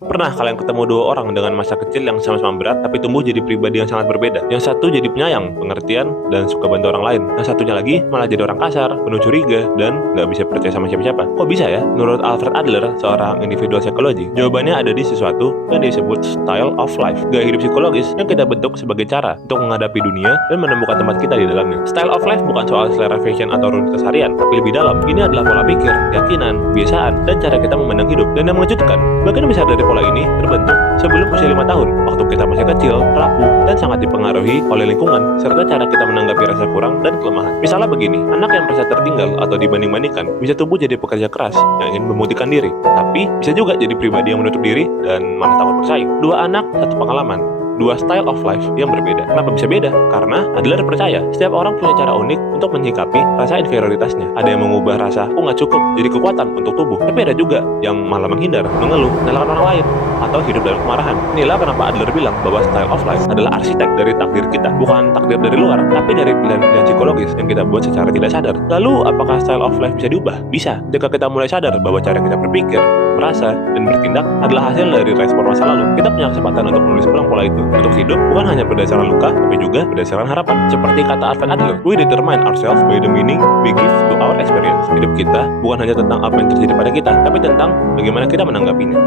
Pernah kalian ketemu dua orang dengan masa kecil yang sama-sama berat, tapi tumbuh jadi pribadi yang sangat berbeda? Yang satu jadi penyayang, pengertian, dan suka bantu orang lain. Yang satunya lagi malah jadi orang kasar, penuh curiga, dan nggak bisa percaya sama siapa-siapa. Kok bisa ya? Menurut Alfred Adler, seorang individual psikologi, jawabannya ada di sesuatu yang disebut style of life. Gaya hidup psikologis yang kita bentuk sebagai cara untuk menghadapi dunia dan menemukan tempat kita di dalamnya. Style of life bukan soal selera fashion atau rutinitas harian, tapi lebih dalam. Ini adalah pola pikir, keyakinan, kebiasaan, dan cara kita memandang hidup. Dan yang mengejutkan, bagian besar dari pola ini terbentuk sebelum usia 5 tahun, waktu kita masih kecil, rapuh, dan sangat dipengaruhi oleh lingkungan, serta cara kita menanggapi rasa kurang dan kelemahan. Misalnya begini, anak yang merasa tertinggal atau dibanding-bandingkan bisa tumbuh jadi pekerja keras yang ingin membuktikan diri, tapi bisa juga jadi pribadi yang menutup diri dan malah takut bersaing. Dua anak, satu pengalaman. Dua style of life yang berbeda. Kenapa bisa beda? Karena Adler percaya setiap orang punya cara unik untuk menyikapi rasa inferioritasnya. Ada yang mengubah rasa aku nggak cukup jadi kekuatan untuk tubuh, tapi ada juga yang malah menghindar, mengeluh, menyalahkan orang lain, atau hidup dalam kemarahan. Inilah kenapa Adler bilang bahwa style of life adalah arsitek dari takdir kita, bukan takdir dari luar, tapi dari pilihan-pilihan psikologis yang kita buat secara tidak sadar. Lalu, apakah style of life bisa diubah? Bisa. Jika kita mulai sadar bahwa cara kita berpikir, merasa, dan bertindak adalah hasil dari respon masa lalu. Kita punya kesempatan untuk menulis ulang pola itu. Untuk hidup bukan hanya berdasarkan luka, tapi juga berdasarkan harapan. Seperti kata Alfred Adler, we determine ourselves by the meaning we give to our experience. Hidup kita bukan hanya tentang apa yang terjadi pada kita, tapi tentang bagaimana kita menanggapinya.